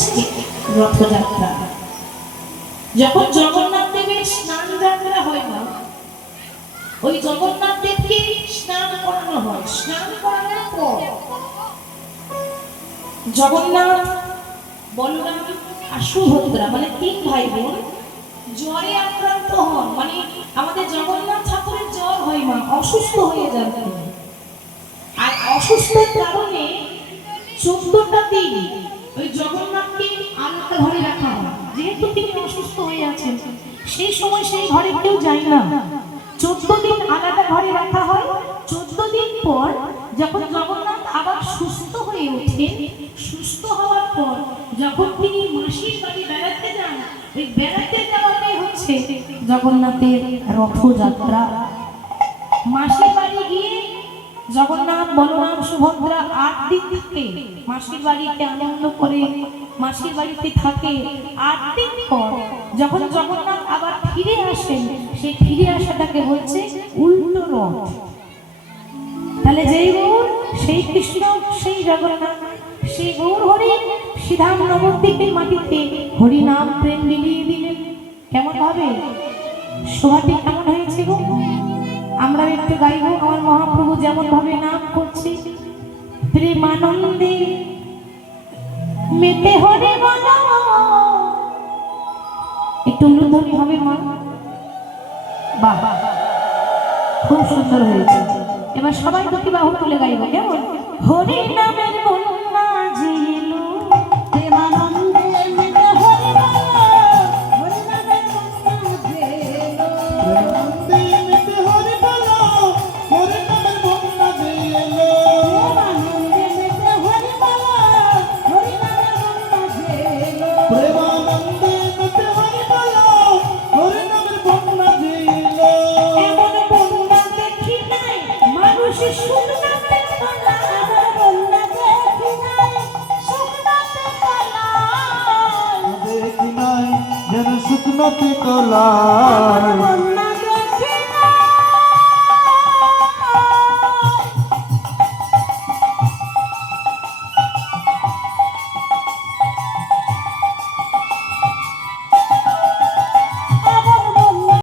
আজকে রথযাত্রা। যখন জগন্নাথ দেবের স্নান যাত্রা হয় না, ওই জগন্নাথ দেবকে স্নান করানো হয়। স্নান করানোর পর জগন্নাথ, বলরাম আর সুভদ্রা মানে তিন ভাই বোন জ্বরে আক্রান্ত হন। মানে আমাদের জগন্নাথ ঠাকুরের জ্বর হয় মা অসুস্থ হয়ে যান আর অসুস্থের কারণে চোদ্দটা দিন সেই সময় সেই ঘরে কেউ যায় না। চোদ্দ দিন আলাদা ঘরে রাখা হয়। চোদ্দ দিন পর যখন জগন্নাথ আবার সুস্থ হয়ে ওঠে সুস্থ হওয়ার পর যখন তিনি মাসির বাড়ি বেড়াতে যান, ওই বেড়াতে যাওয়াটাই হচ্ছে জগন্নাথের রথযাত্রা। মাসির বাড়ি গিয়ে জগন্নাথ বলরাম সুভদ্রা আট দিন থাকে মাসির বাড়িতে আনন্দ করে, মাসির বাড়িতে থাকে আট দিন পর যখন জগন্নাথ আবার ফিরে আসেন, সেই ফিরে আসাটাকে হচ্ছে উল্টো রথ। তাহলে যেই গৌর, সেই কৃষ্ণ, সেই জগন্নাথ, সেই গৌর হরি সিধাম নবদ্বীপের মাটিতে হরি নাম প্রেম বিলিয়ে দিলেন। কেমন ভাবে শোভাটি কেমন হয়েছে গো? আমরা একটু গাইব, আমার মহাপ্রভু যেমন ভাবে নাম করছে। প্রেমানন্দে মেতে হরে একটু অনুধ্বনি হবে মা। বাহ খুব সুন্দর হয়েছে। এবার সবাই দুটি বাহু তুলে গাইব, কেমন? হরি নামের নাই কলার